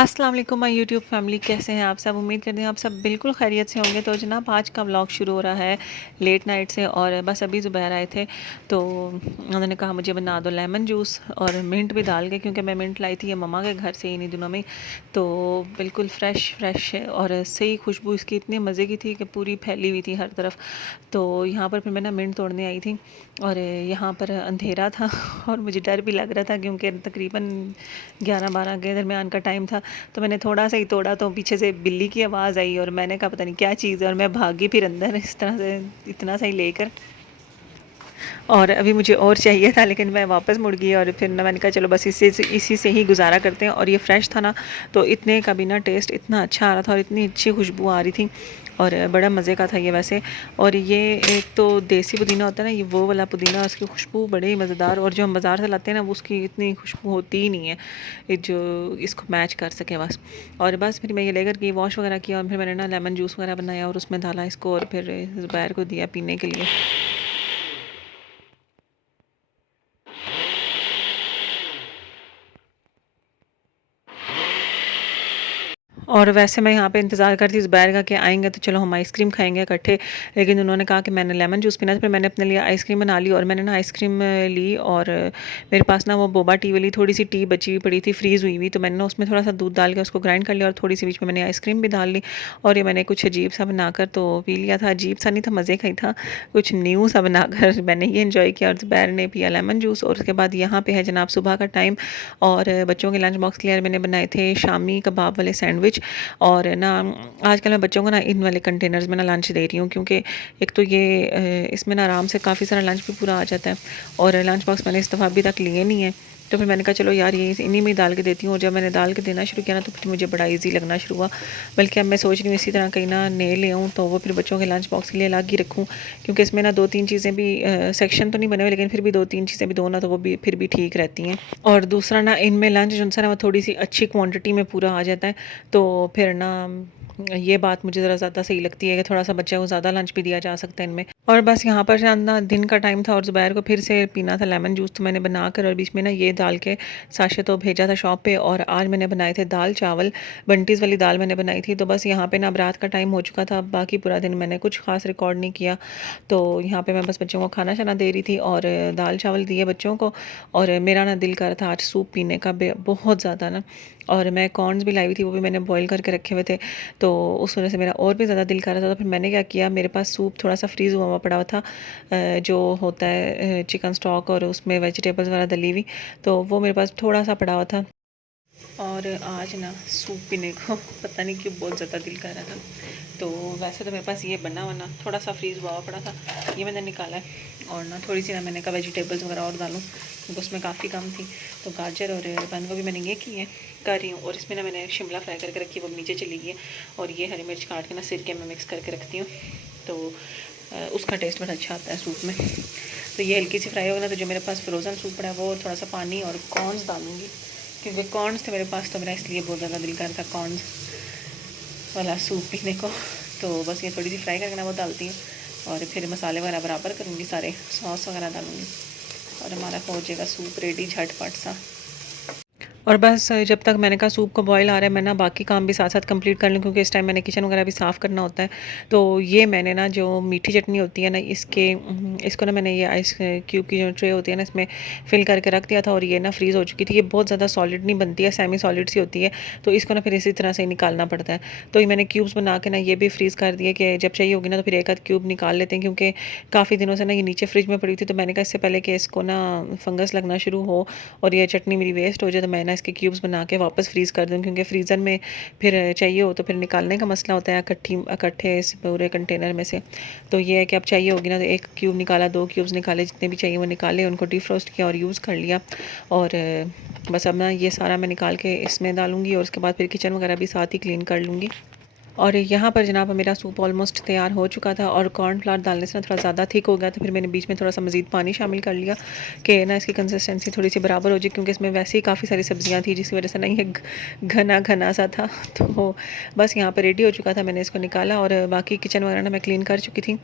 अस्सलाम वालेकुम my YouTube family, कैसे हैं आप सब। उम्मीद करते हैं आप सब बिल्कुल खैरियत से होंगे। तो जनाब आज का व्लॉग शुरू हो रहा है लेट नाइट से, और बस अभी ज़ुबैर आए थे तो उन्होंने कहा मुझे बना दो लेमन जूस और मिंट भी डाल के, क्योंकि मैं मिंट लाई थी ये मम्मा के घर से इन्हीं दिनों में। तो बिल्कुल फ़्रेश फ़्रेश और सही खुशबू इसकी इतनी मज़े की थी कि पूरी फैली हुई थी हर तरफ। तो यहाँ पर फिर मैं ना मिंट तोड़ने आई थी, और यहाँ पर अंधेरा था और मुझे डर भी लग रहा था, क्योंकि तकरीबन 11-12 के दरमियान का टाइम था। तो मैंने थोड़ा सा ही तोड़ा तो पीछे से बिल्ली की आवाज़ आई, और मैंने कहा पता नहीं क्या चीज़ है, और मैं भागी फिर अंदर इस तरह से इतना सा ही लेकर। और अभी मुझे और चाहिए था, लेकिन मैं वापस मुड़ गई, और फिर ना मैंने कहा चलो बस इसी से ही गुजारा करते हैं। और ये फ़्रेश था ना, तो इतने का भी ना टेस्ट इतना अच्छा आ रहा था और इतनी अच्छी खुशबू आ रही थी, और बड़ा मज़े का था ये वैसे। और ये एक तो देसी पुदीना होता है ना, ये वो वाला पुदीना, उसकी खुशबू बड़ी मज़ेदार, और जो हम बाज़ार से लाते हैं ना वो उसकी इतनी खुशबू होती ही नहीं है ये जो इसको मैच कर सके बस। और बस फिर मैं ये लेकर के वॉश वगैरह किया, और फिर मैंने ना लेमन जूस वगैरह बनाया और उसमें डाला इसको, और फिर ज़ुबैर को दिया पीने के लिए। और वैसे मैं यहाँ पे इंतज़ार करती थी ज़ुबैर का कि आएँगे तो चलो हम आइसक्रीम खाएँगे इकट्ठे। लेकिन उन्होंने कहा कि मैंने लेमन जूस पीना है, तो फिर मैंने अपने लिए आइसक्रीम बना ली, और मैंने ना आइसक्रीम ली, और मेरे पास ना वो बोबा टी वाली थोड़ी-सी टी बची हुई पड़ी थी फ्रीज़ हुई हुई, तो मैंने ना उसमें थोड़ा-सा दूध डाल के उसको ग्राइंड कर लिया, और थोड़ी-सी बीच में मैंने आइसक्रीम भी डाल ली, और ये मैंने कुछ अजीब-सा बनाकर तो पी लिया था। अजीब-सा नहीं था, मज़े का ही था, कुछ न्यू-सा बनाकर मैंने ये एन्जॉय किया, और ज़ुबैर ने पिया लेमन जूस। और उसके बाद यहाँ पे है जनाब सुबह का टाइम, और बच्चों के लंच बॉक्स के लिए मैंने बनाए थे शामी कबाब वाले सैंडविच। और ना आजकल मैं बच्चों को ना इन वाले कंटेनर्स में ना लंच दे रही हूँ, क्योंकि एक तो ये इसमें ना आराम से काफ़ी सारा लंच भी पूरा आ जाता है, और लंच बॉक्स मैंने इस दफ़ा अभी तक लिए नहीं है। तो फिर मैंने कहा चलो यार ये इन्हीं में ही डाल के देती हूँ, और जब मैंने डाल के देना शुरू किया ना, तो फिर मुझे बड़ा ईजी लगना शुरू हुआ। बल्कि अब मैं सोच रही हूँ इसी तरह कहीं ना नए ले आऊँ, तो वो फिर बच्चों के लंच बॉक्स के लिए अलग ही रखूँ, क्योंकि इसमें ना 2-3 चीज़ें भी सेक्शन तो नहीं बने हुए, लेकिन फिर भी 2-3 चीज़ें भी दो ना, तो वो भी फिर भी ठीक रहती हैं। और दूसरा ना इनमें लंच जो सा ना वो थोड़ी सी अच्छी क्वांटिटी में पूरा आ जाता है, तो फिर ना ये बात मुझे ज़रा ज़्यादा सही लगती है कि थोड़ा सा बच्चे को ज़्यादा लंच भी दिया जा सकता है इनमें। और बस यहाँ पर ना दिन का टाइम था, और ज़ुबैर को फिर से पीना था लेमन जूस, तो मैंने बना कर और बीच में ना ये डाल के साशे तो भेजा था शॉप पे। और आज मैंने बनाए थे दाल चावल, बंटीज़ वाली दाल मैंने बनाई थी। तो बस यहाँ पे ना अब रात का टाइम हो चुका था, बाकी पूरा दिन मैंने कुछ खास रिकॉर्ड नहीं किया। तो यहाँ पे मैं बस बच्चों को खाना शाना दे रही थी, और दाल चावल दिए बच्चों को। और मेरा ना दिल कर रहा था आज सूप पीने का बहुत ज़्यादा ना, और मैं कॉर्नस भी लाई हुई थी, वो भी मैंने बॉईल करके रखे हुए थे, तो उस वजह से मेरा और भी ज़्यादा दिल कर रहा था। तो फिर मैंने क्या किया, मेरे पास सूप थोड़ा सा फ्रीज़ हुआ हुआ पड़ा हुआ था, जो होता है चिकन स्टॉक और उसमें वेजिटेबल्स वगैरह डली हुई, तो वो मेरे पास थोड़ा सा पड़ा हुआ था। और आज ना सूप पीने को पता नहीं क्यों बहुत ज़्यादा दिल कर रहा था। तो वैसे तो मेरे पास ये बना हुआ ना थोड़ा सा फ्रीज़ हुआ हुआ पड़ा था, ये मैंने निकाला है। और ना थोड़ी सी ना मैंने कहा वेजिटेबल्स वगैरह और डालूँ, क्योंकि उसमें काफ़ी कम थी। तो गाजर और बंद गोभी मैंने ये की है, कर रही हूँ। और इसमें ना मैंने शिमला फ्राई करके रखी है, वो नीचे चली गई है। और ये हरी मिर्च काट के ना सिरके में मिक्स करके रखती हूँ, तो उसका टेस्ट बड़ा अच्छा आता है सूप में। तो ये हल्की सी फ्राई होगा ना, तो जो मेरे पास फ्रोज़न सूप पड़ा है वो, और थोड़ा सा पानी और कॉर्नस डालूँगी, क्योंकि कॉर्नस थे मेरे पास, तो मेरा इसलिए बहुत ज़्यादा दिल कर रहा था कॉर्नस वाला सूप पीने को। तो बस ये थोड़ी सी फ्राई करके ना वो डालती हूँ, और फिर मसाले वगैरह बराबर करूँगी, सारे सॉस वगैरह डालूँगी, और हमारा हो जाएगा सूप रेडी झटपट सा। और बस जब तक मैंने कहा सूप को बॉयल आ रहा है, मैं ना बाकी काम भी साथ-साथ कंप्लीट कर लूँ, क्योंकि इस टाइम मैंने किचन वगैरह भी साफ़ करना होता है। तो ये मैंने ना जो मीठी चटनी होती है ना, इसको ना मैंने ये आइस क्यूब की जो ट्रे होती है ना, इसमें फ़िल करके रख दिया था, और ये ना फ्रीज़ हो चुकी थी। ये बहुत ज़्यादा सॉलिड नहीं बनती है, सेमी सॉलिड सी होती है, तो इसको ना फिर इसी तरह से ही निकालना पड़ता है। तो ये मैंने क्यूब्स बना के ना ये भी फ्रीज़ कर दिए कि जब चाहिए होगी ना, तो फिर एक आध क्यूब निकाल लेते हैं, क्योंकि काफ़ी दिनों से ना ये नीचे फ्रिज में पड़ी थी। तो मैंने कहा इससे पहले कि इसको ना फंगस लगना शुरू हो और ये चटनी मेरी वेस्ट हो जाए, तो मैं ना इसके क्यूब्स बना के वापस फ्रीज़ कर दूँ, क्योंकि फ्रीज़र में फिर चाहिए हो तो फिर निकालने का मसला होता है इकट्ठे इस पूरे कंटेनर में से। तो ये है कि अब चाहिए होगी ना, तो एक क्यूब निकाला, 2 क्यूब्स निकाले, जितने भी चाहिए वो निकाले, उनको डिफ्रोस्ट किया और यूज़ कर लिया। और बस अब ना ये सारा मैं निकाल के इसमें डालूँगी, और उसके बाद फिर किचन वगैरह भी साथ ही क्लीन कर लूँगी। और यहाँ पर जनाब मेरा सूप ऑलमोस्ट तैयार हो चुका था और कॉर्नफ्लावर डालने से ना थोड़ा ज़्यादा थिक हो गया, तो फिर मैंने बीच में थोड़ा सा मज़ीद पानी शामिल कर लिया कि ना इसकी कंसिस्टेंसी थोड़ी सी बराबर हो जाए, क्योंकि इसमें वैसे ही काफ़ी सारी सब्जियाँ थी जिसकी वजह से ना ये घना घना सा था। तो बस यहाँ पर रेडी हो चुका था, मैंने इसको निकाला और बाकी किचन वगैरह ना मैं क्लीन कर चुकी थी।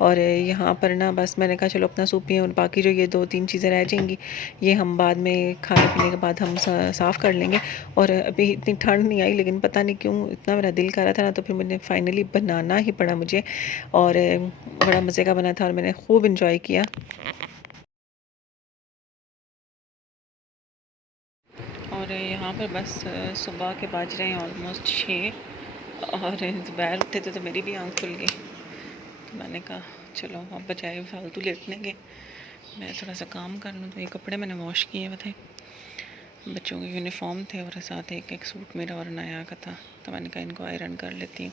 और यहाँ पर ना बस मैंने कहा चलो अपना सूप पिए और बाकी जो ये 2-3 चीज़ें रह जाएंगी ये हम बाद में खाने पीने के बाद हम साफ़ कर लेंगे। और अभी इतनी ठंड नहीं आई, लेकिन पता नहीं क्यों इतना मेरा दिल कर रहा था ना, तो फिर मैंने फाइनली बनाना ही पड़ा मुझे। और बड़ा मज़े का बना था और मैंने खूब इंजॉय किया। और यहाँ पर बस सुबह के बज रहे हैं ऑलमोस्ट 6 और दोपहर उठते थे तो मेरी भी आँख खुल गई। तो मैंने कहा चलो अब बजाय फालतू लेटने के मैं थोड़ा सा काम कर लूँ। तो ये कपड़े मैंने वॉश किए हुए थे, बच्चों के यूनिफॉर्म थे और साथ एक एक सूट मेरा और नया का था। तो मैंने कहा इनको आयरन कर लेती हूँ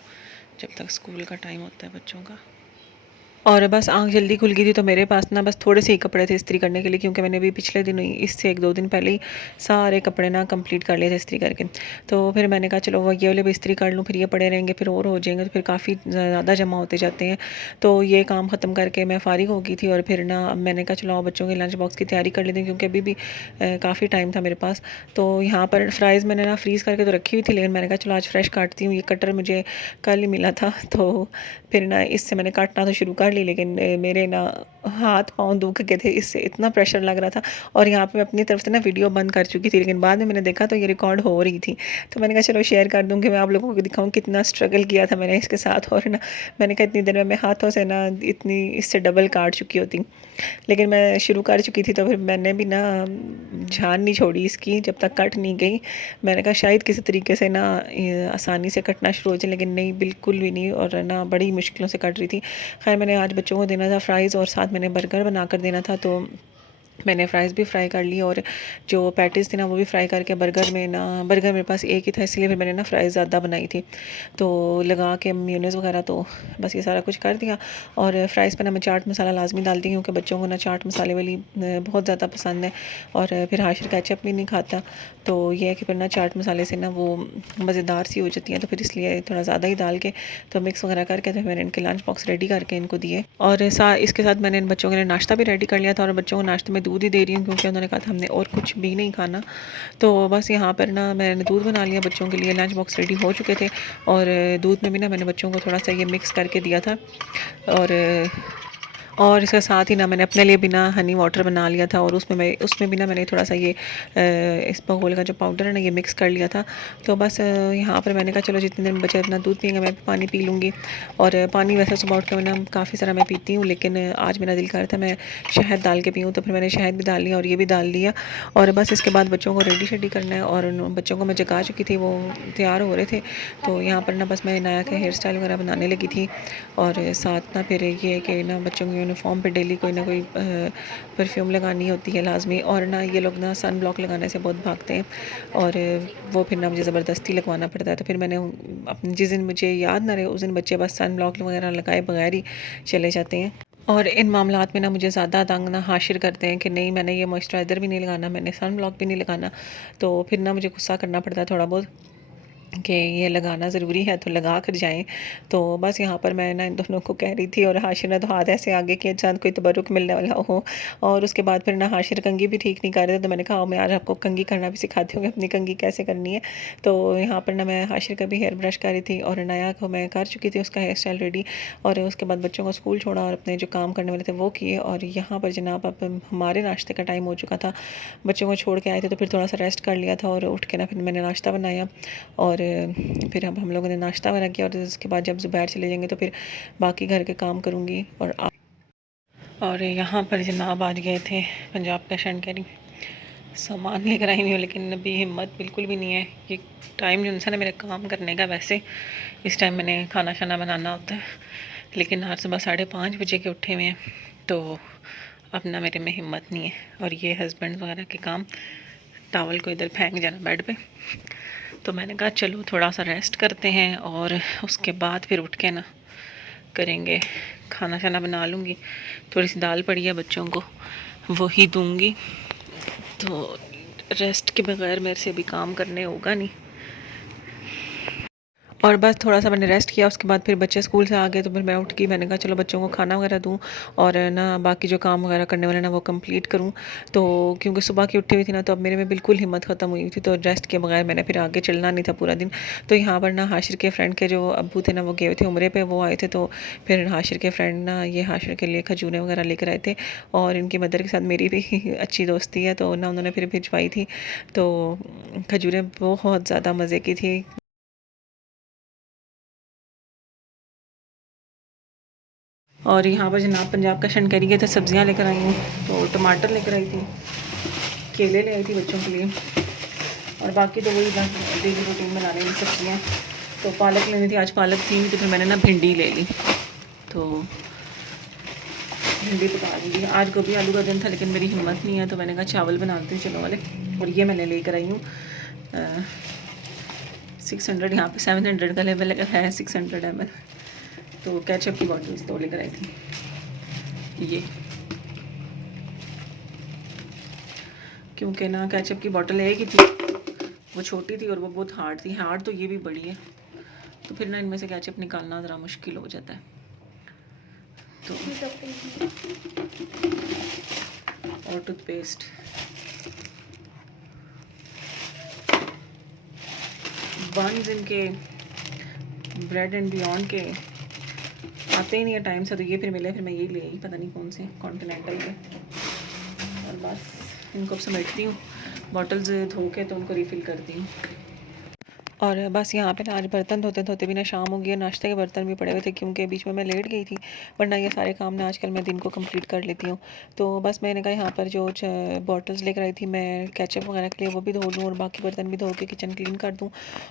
जब तक स्कूल का टाइम होता है बच्चों का। और बस आँख जल्दी खुल गई थी तो मेरे पास ना बस थोड़े से ही कपड़े थे इस्त्री करने के लिए, क्योंकि मैंने अभी पिछले दिन ही इससे 1-2 दिन पहले ही सारे कपड़े ना कंप्लीट कर लिए थे इस्त्री करके। तो फिर मैंने कहा चलो वो ये वाले भी इस्त्री कर लूँ, फिर ये पड़े रहेंगे फिर और हो जाएंगे, तो फिर काफ़ी ज़्यादा जमा होते जाते हैं। तो ये काम ख़त्म करके मैं फ़ारिग हो गई थी और फिर ना मैंने कहा चलो बच्चों के लंच बॉक्स की तैयारी कर लेती हूँ, क्योंकि अभी भी काफ़ी टाइम था मेरे पास। तो यहाँ पर फ्राइज़ मैंने ना फ्रीज़ करके तो रखी हुई थी, लेकिन मैंने कहा चलो आज फ्रेश काटती हूँ। ये कटर मुझे कल ही मिला था, तो फिर ना इससे मैंने काटना तो शुरू कर ली, लेकिन मेरे ना हाथ पाँव दुख गए थे, इससे इतना प्रेशर लग रहा था। और यहाँ पे मैं अपनी तरफ से ना वीडियो बंद कर चुकी थी, लेकिन बाद में मैंने देखा तो ये रिकॉर्ड हो रही थी। तो मैंने कहा चलो शेयर कर दूँ कि मैं आप लोगों को दिखाऊँ कितना स्ट्रगल किया था मैंने इसके साथ। और ना मैंने कहा इतनी देर में मैं हाथों से ना इतनी इससे डबल काट चुकी होती, लेकिन मैं शुरू कर चुकी थी तो फिर मैंने भी ना जान नहीं छोड़ी इसकी जब तक कट नहीं गई। मैंने कहा शायद किसी तरीके से ना आसानी से कटना शुरू हो जाए, लेकिन नहीं, बिल्कुल भी नहीं, और ना बड़ी मुश्किलों से कट रही थी। खैर मैंने आज बच्चों को देना था फ्राइज़ और साथ मैंने बर्गर बना कर देना था, तो मैंने फ़्राइज़ भी फ्राई कर ली और जो पैटीज़ थी ना वो भी फ्राई करके बर्गर में ना, बर्गर मेरे पास एक ही था इसलिए फिर मैंने ना फ़्राइज़ ज़्यादा बनाई थी। तो लगा के मेयोनेज़ वगैरह, तो बस ये सारा कुछ कर दिया। और फ़्राइज़ पे ना मैं चाट मसाला लाज़मी डालती हूँ, क्योंकि बच्चों को ना चाट मसाले वाली बहुत ज़्यादा पसंद है और फिर हाशिर केचप भी नहीं खाता। तो ये है कि फिर ना चाट मसाले से ना वो मज़ेदार सी हो जाती हैं, तो फिर इसलिए थोड़ा ज़्यादा ही डाल के तो मिक्स वगैरह करके तो मैंने इनके लंच बॉक्स रेडी करके इनको दिए। और इसके साथ मैंने इन बच्चों के लिए नाश्ता भी रेडी कर लिया था और बच्चों को नाश्ते में दूध ही दे रही हूँ, क्योंकि उन्होंने कहा था हमने और कुछ भी नहीं खाना। तो बस यहाँ पर ना मैंने दूध बना लिया बच्चों के लिए, लंच बॉक्स रेडी हो चुके थे और दूध में भी ना मैंने बच्चों को थोड़ा सा ये मिक्स करके दिया था। और इसके साथ ही ना मैंने अपने लिए भी ना हनी वाटर बना लिया था और उसमें भी ना मैंने थोड़ा सा ये इसबगोल का जो पाउडर है ना ये मिक्स कर लिया था। तो बस यहाँ पर मैंने कहा चलो जितने दिन बच्चे अपना दूध पियेंगे मैं भी पानी पी लूँगी। और पानी वैसे सुबह उठ के मैं ना काफ़ी सारा मैं पीती हूँ, लेकिन आज मेरा दिल कर रहा था मैं शहद डाल के पीऊँ, तो फिर मैंने शहद भी डाल लिया और ये भी डाल लिया। और बस इसके बाद बच्चों को रेडी शेडी करना है और बच्चों को मैं जगा चुकी थी, वो तैयार हो रहे थे। तो यहाँ पर ना बस मैं नया का हेयर स्टाइल वगैरह बनाने लगी थी और साथ ना फिर ये है कि ना बच्चों की यूनिफॉर्म पे डेली कोई ना कोई परफ्यूम लगानी होती है लाजमी। और ना ये लोग ना सन ब्लॉक लगाने से बहुत भागते हैं और वो फिर ना मुझे ज़बरदस्ती लगवाना पड़ता है। तो फिर मैंने अपने जिस दिन मुझे याद ना रहे उस दिन बच्चे बस सन ब्लॉक वगैरह लगाए बगैर ही चले जाते हैं। और इन मामलात में ना मुझे ज़्यादा तंग ना हाशिर करते हैं कि नहीं मैंने ये मॉइस्चराइज़र भी नहीं लगाना, मैंने सन ब्लॉक भी नहीं लगाना। तो फिर ना मुझे गुस्सा करना पड़ता है थोड़ा बहुत कि ये लगाना ज़रूरी है तो लगा कर जाएँ। तो बस यहाँ पर मैं ना इन दोनों को कह रही थी और हाशिर ने तो हाथ ऐसे आगे किए जहाँ कोई तबरुक मिलने वाला हो। और उसके बाद फिर ना हाशिर कंघी भी ठीक नहीं कर रहे थे, तो मैंने कहा मैं आज आपको कंघी करना भी सिखाती हूँ कि अपनी कंघी कैसे करनी है। तो यहाँ पर ना मैं हाशिर का भी हेयर ब्रश कर रही थी और नया को मैं कर चुकी थी उसका हेयर स्टाइल रेडी। और उसके बाद बच्चों को स्कूल छोड़ा और अपने जो काम करने वाले थे वो किए। और यहाँ पर जनाब अब हमारे नाश्ते का टाइम हो चुका था, बच्चों को छोड़ के आए थे तो फिर थोड़ा सा रेस्ट कर लिया था और उठ के ना फिर मैंने नाश्ता बनाया। और फिर अब हम लोगों ने नाश्ता वगैरह किया और उसके बाद जब ज़ुबैर चले जाएंगे तो फिर बाकी घर के काम करूँगी। और यहाँ पर जनाब आज गए थे पंजाब कैश एंड कैरी, सामान लेकर आई हुई हूँ, लेकिन अभी हिम्मत बिल्कुल भी नहीं है। ये टाइम जो है ना मेरे काम करने का, वैसे इस टाइम मैंने खाना शाना बनाना होता है, लेकिन आज सुबह 5:30 बजे के उठे हुए हैं, तो अब ना मेरे में हिम्मत नहीं है। और ये हस्बैंड वगैरह के काम, टावल को इधर फेंक जाना बेड पे। तो मैंने कहा चलो थोड़ा सा रेस्ट करते हैं और उसके बाद फिर उठ के ना करेंगे, खाना शाना बना लूँगी। थोड़ी सी दाल पड़ी है बच्चों को वही दूँगी, तो रेस्ट के बगैर मेरे से भी काम करने होगा नहीं। और बस थोड़ा-सा मैंने रेस्ट किया, उसके बाद फिर बच्चे स्कूल से आ गए तो फिर मैं उठ के मैंने कहा चलो बच्चों को खाना वगैरह दूँ और ना बाकी जो काम वगैरह करने वाले ना वो कंप्लीट करूँ। तो क्योंकि सुबह की उठी हुई थी ना, तो अब मेरे में बिल्कुल हिम्मत ख़त्म हुई थी, तो रेस्ट के बगैर मैंने फिर आगे चलना नहीं था पूरा दिन। तो यहाँ पर ना हाशिर के फ्रेंड के जो अब्बू थे ना, वो गए हुए थे उम्रे पे, वो आए थे, तो फिर हाशिर के फ्रेंड ना ये हाशिर के लिए खजूरें वगैरह लेकर आए थे और इनकी मदर के साथ मेरी भी अच्छी दोस्ती है, तो ना उन्होंने फिर भिजवाई थी। तो खजूरें बहुत ज़्यादा मज़े की थी। और यहाँ पर जनाब पंजाब का शनकरी के तो सब्जियाँ लेकर आई हूँ, तो टमाटर लेकर आई थी, केले ले आई थी बच्चों के लिए, और बाकी तो वही डेली रूटीन बनाने वाली सब्जियाँ। तो पालक लेनी थी, आज पालक थी नहीं, तो फिर मैंने ना भिंडी ले ली, तो भिंडी पका ली। आज गोभी आलू का दिन था, लेकिन मेरी हिम्मत नहीं है, तो मैंने कहा चावल बनाती हूँ चलो वाले। और ये मैंने लेकर आई हूँ 600, यहाँ पे 700 का लेवल है, 600 ml। तो केचप की बॉटल्स तो लेकर आई थी ये, क्योंकि ना केचप की बॉटल एक ही थी, वो छोटी थी और वो बहुत हार्ड थी। हार्ड तो ये भी बड़ी है, तो फिर ना इनमें से केचप निकालना ज़रा मुश्किल हो जाता है। तो और टूथपेस्ट, बन्स इनके ब्रेड एंड बियॉन्ड के आते ही नहीं है टाइम से, तो ये फिर मिले, फिर मैं यही ले आई, पता नहीं कौन से कॉन्टिनेंटल के। और बस इनको अब समेटती हूँ, बॉटल्स धो के तो उनको रिफ़िल करती हूँ। और बस यहाँ पे ना आज बर्तन धोते धोते भी ना शाम हो गई है, नाश्ते के बर्तन भी पड़े हुए थे, क्योंकि बीच में मैं लेट गई थी, वरना ये सारे काम ना आजकल मैं दिन को कंप्लीट कर लेती हूँ। तो बस मैंने कहा यहाँ पर जो बॉटल्स लेकर आई थी मैं केचप वगैरह के लिए, वो भी धो लूँ और बाकी बर्तन भी धो के किचन क्लीन कर दूँ।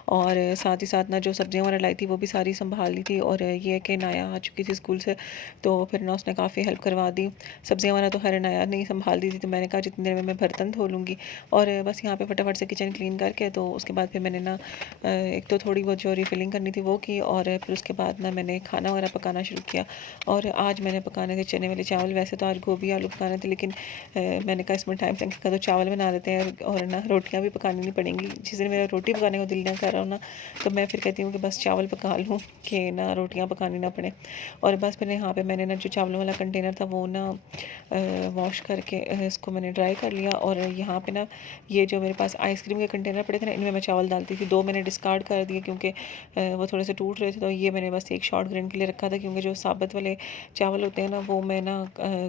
और साथ ही साथ ना जो सब्जियाँ वगैरह लाई थी वो भी सारी संभाल ली थी। और ये कि नाया आ चुकी थी स्कूल से, तो फिर ना उसने काफ़ी हेल्प करवा दी। सब्जियाँ वगैरह तो खैर नाया नहीं संभाल दी थी, तो मैंने कहा जितनी देर में मैं बर्तन धो लूँगी। और बस यहाँ पर फटाफट से किचन क्लीन करके, तो उसके बाद फिर मैंने ना एक तो थोड़ी बहुत जो रिफ़िलिंग करनी थी वो की, और फिर उसके बाद ना मैंने खाना वगैरह पकाना शुरू किया। और आज मैंने पकाने थे चने वाले चावल। वैसे तो आज गोभी आलू पकाने थे, लेकिन मैंने कहा इसमें टाइम लगेगा, तो चावल बना लेते हैं, और ना रोटियां भी पकानी नहीं पड़ेंगी। जिस दिन मेरा रोटी पकाने को दिल ना कर रहा हो ना, तो मैं फिर कहती हूँ कि बस चावल पका लूँ कि ना रोटियाँ पकानी ना पड़े। और बस फिर यहाँ पर मैंने ना जो चावलों वाला कंटेनर था वो ना वॉश करके इसको मैंने ड्राई कर लिया। और यहाँ पे ना ये जो मेरे पास आइसक्रीम के कंटेनर पड़े थे ना, इनमें मैं चावल डालती थी, 2 मैंने डिस्कार्ड कर दिए क्योंकि वो थोड़े से टूट रहे थे। तो ये मैंने बस एक शॉर्ट ग्रेन के लिए रखा था, क्योंकि जो साबुत वाले चावल होते हैं ना, वो मैं ना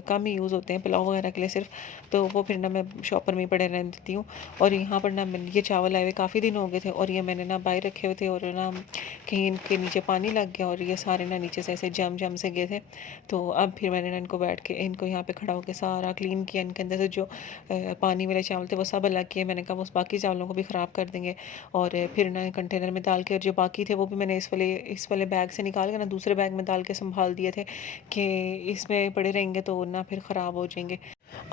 कम ही यूज़ होते हैं पुलाव वगैरह के लिए सिर्फ, तो वो फिर ना मैं शॉपर में ही पड़े रहने देती हूँ। और यहाँ पर ना ये चावल आए हुए काफ़ी दिन हो गए थे, और ये मैंने ना बाहर रखे हुए थे, और ना कहीं इनके नीचे पानी लग गया, और ये सारे ना नीचे से ऐसे जम जम से गए थे। तो अब फिर मैंने ना इनको बैठ के इनको यहाँ पे खड़ा होकर सारा क्लीन किया। इनके अंदर से जो पानी वाले चावल थे वो सब अलग किए। मैंने कहा वो बाकी चावलों को भी ख़राब कर देंगे। और फिर ना कंटेनर में डाल के, और जो बाकी थे वो भी मैंने इस वाले बैग से निकाल के ना दूसरे बैग में डाल के संभाल दिए थे, कि इसमें पड़े रहेंगे तो ना फिर ख़राब हो जाएंगे।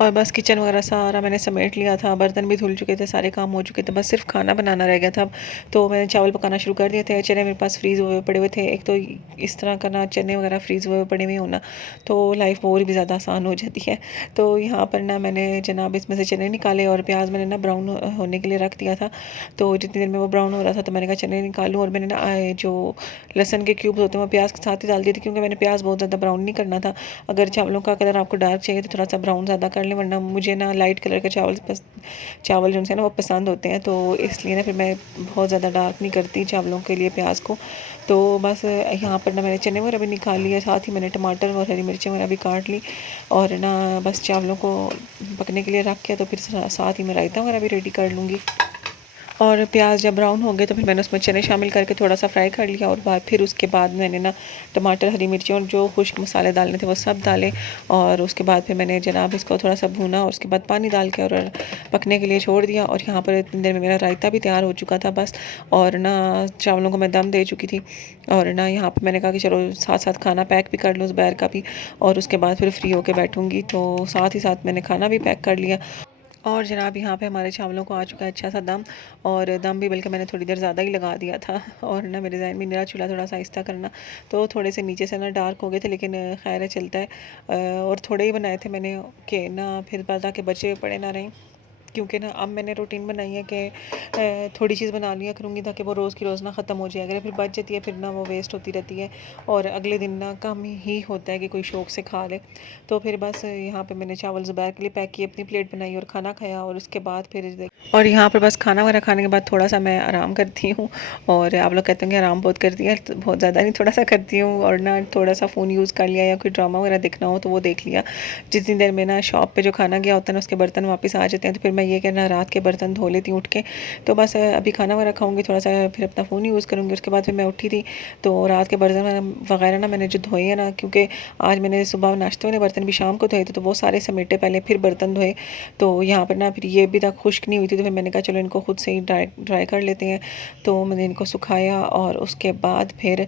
और बस किचन वगैरह सारा मैंने समेट लिया था, बर्तन भी धुल चुके थे, सारे काम हो चुके थे, बस सिर्फ खाना बनाना रह गया था। तो मैंने चावल पकाना शुरू कर दिए थे। चने मेरे पास फ्रीज़ हुए पड़े हुए थे। एक तो इस तरह का ना चने वगैरह फ्रीज़ हुए पड़े हुए होना, तो लाइफ और भी ज़्यादा आसान हो जाती है। तो यहाँ पर ना मैंने जनाब इसमें से चने निकाले, और प्याज मैंने ना ब्राउन होने के लिए रख दिया था। तो जितनी देर में वो ब्राउन हो रहा था, तो मैंने कहा चने निकालूँ, और मैंने ना जो लहसन के क्यूब्स होते हैं वो प्याज के साथ ही डाल दिए थे, क्योंकि मैंने प्याज बहुत ज़्यादा ब्राउन नहीं करना था। अगर चावलों का कलर आपको डार्क चाहिए तो थोड़ा सा ब्राउन ज़्यादा कर लें, वरना मुझे ना लाइट कलर के चावल जो है ना वो पसंद होते हैं, तो इसलिए ना फिर मैं बहुत ज़्यादा डार्क नहीं करती चावलों के लिए प्याज को। तो बस यहाँ पर ना मैंने चने वगैरह भी निकाल लिए, साथ ही मैंने टमाटर और हरी मिर्चें वगैरह भी काट ली, और ना बस चावलों को पकने के लिए रख के, तो फिर साथ ही मैं रायता वगैरह भी रेडी कर लूँगी। और प्याज जब ब्राउन हो गए, तो फिर मैंने उसमें चने शामिल करके थोड़ा सा फ्राई कर लिया, और फिर उसके बाद मैंने ना टमाटर, हरी मिर्ची और जो खुश्क मसाले डालने थे वो सब डाले। और उसके बाद फिर मैंने जनाब इसको थोड़ा सा भूना, और उसके बाद पानी डाल के और पकने के लिए छोड़ दिया। और यहाँ पर इतनी देर में मेरा रायता भी तैयार हो चुका था बस, और ना चावलों को मैं दम दे चुकी थी। और ना यहाँ पर मैंने कहा कि चलो साथ साथ खाना पैक भी कर लूँ ज़ुबैर का भी, और उसके बाद फिर फ्री होकर बैठूँगी। तो साथ ही साथ मैंने खाना भी पैक कर लिया। और जनाब यहाँ पे हमारे चावलों को आ चुका है अच्छा सा दम, और दम भी बल्कि मैंने थोड़ी देर ज़्यादा ही लगा दिया था। और ना मेरे जहन में मेरा चूल्हा थोड़ा सा आहिस्ता करना, तो थोड़े से नीचे से ना डार्क हो गए थे, लेकिन खैर है, चलता है। और थोड़े ही बनाए थे मैंने, कि ना फिर पता कि बचे पड़े ना रहें, क्योंकि ना अब मैंने रूटीन बनाई है कि थोड़ी चीज़ बना लिया करूँगी ताकि वो रोज़ की रोज़ ना ख़त्म हो जाए। अगर फिर बच जाती है फिर ना वो वेस्ट होती रहती है और अगले दिन ना कम ही होता है कि कोई शौक़ से खा ले। तो फिर बस यहाँ पे मैंने चावल ज़ुबैर के लिए पैक किए, अपनी प्लेट बनाई और खाना खाया और उसके बाद फिर और यहाँ पर बस खाना वगैरह खाने के बाद थोड़ा-सा मैं आराम करती हूँ। और आप लोग कहते हैं कि आराम बहुत करती हैं, तो बहुत ज़्यादा नहीं, थोड़ा-सा करती हूँ। और ना थोड़ा-सा फ़ोन यूज़ कर लिया या कोई ड्रामा वगैरह देखना हो तो वो देख लिया। जितनी देर में ना शॉप पे जो खाना गया होता है ना उसके बर्तन वापस आ जाते हैं, तो फिर मैं ये कहना रात के बर्तन धो लेती हूँ उठ के। तो बस अभी खाना वगैरह खाऊँगी, थोड़ा-सा फिर अपना फ़ोन यूज़ करूँगी। उसके बाद फिर मैं उठी थी तो रात के बर्तन वगैरह ना मैंने जो धोए हैं ना, क्योंकि आज मैंने सुबह नाश्ते वाले बर्तन भी शाम को धोए थे तो वो सारे समेटे पहले, फिर बर्तन धोए। तो यहाँ पर ना फिर ये अभी तक खुश्क नहीं हुई थी, तो फिर मैंने कहा चलो इनको खुद से ही ड्राई कर लेते हैं। तो मैंने इनको सुखाया और उसके बाद फिर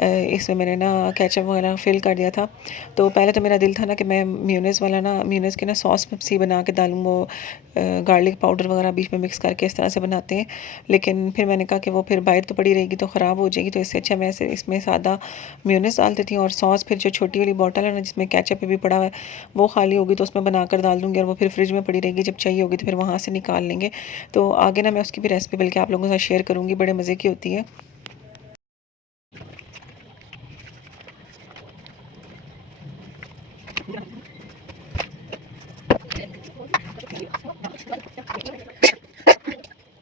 इसमें मैंने ना केचप वगैरह फिल कर दिया था। तो पहले तो मेरा दिल था ना कि मैं मेयोनेज़ वाला ना मेयोनेज़ की ना सॉस सी बना के डालूँ, वो गार्लिक पाउडर वगैरह बीच में मिक्स करके इस तरह से बनाते हैं। लेकिन फिर मैंने कहा कि वो फिर बाहर तो पड़ी रहेगी तो ख़राब हो जाएगी, तो इससे अच्छा मैं इसमें सादा मेयोनेज़ डाल देती हूँ। और सॉस फिर जो छोटी वाली बॉटल है ना जिसमें केचप भी पड़ा हुआ है, वो खाली होगी तो उसमें बनाकर डाल दूँगी और वो फिर फ्रिज में पड़ी रहेगी, जब चाहिए होगी तो फिर वहाँ से निकाल लेंगे। तो आगे ना मैं उसकी भी रेसिपी बल्कि आप लोगों के साथ शेयर करूँगी, बड़े मज़े की होती है।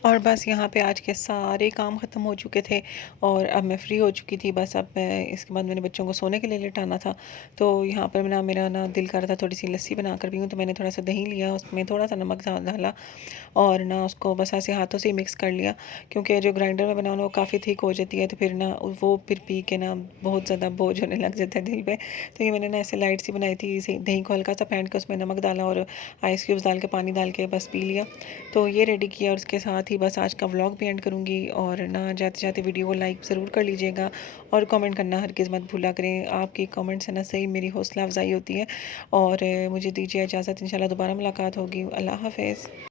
और बस यहाँ पे आज के सारे काम ख़त्म हो चुके थे और अब मैं फ़्री हो चुकी थी। बस अब मैं इसके बाद मैंने बच्चों को सोने के लिए लिटाना था। तो यहाँ पर ना मेरा ना दिल कर रहा था थोड़ी सी लस्सी बना कर पीऊँ, तो मैंने थोड़ा सा दही लिया, उसमें थोड़ा सा नमक डाला और ना उसको बस ऐसे हाथों से ही मिक्स कर लिया, क्योंकि जो ग्राइंडर में बनाओ ना वो काफ़ी थिक हो जाती है, तो फिर ना वो फिर पी के ना बहुत ज़्यादा बोझ होने लग जाता है दिल पे। तो ये मैंने ना ऐसे लाइट सी बनाई थी, इसे दही को हल्का सा फेंट के उसमें नमक डाला और आइस क्यूब्स डाल के पानी डाल के बस पी लिया। तो ये रेडी किया और उसके साथ ही बस आज का व्लॉग भी एंड करूँगी। और ना जाते जाते वीडियो को लाइक ज़रूर कर लीजिएगा और कमेंट करना हरगिज़ मत भूला करें। आपकी कमेंट्स से ना सही मेरी हौसला अफजाई होती है। और मुझे दीजिए इजाज़त, इंशाल्लाह दोबारा मुलाकात होगी। अल्लाह हाफ़िज़।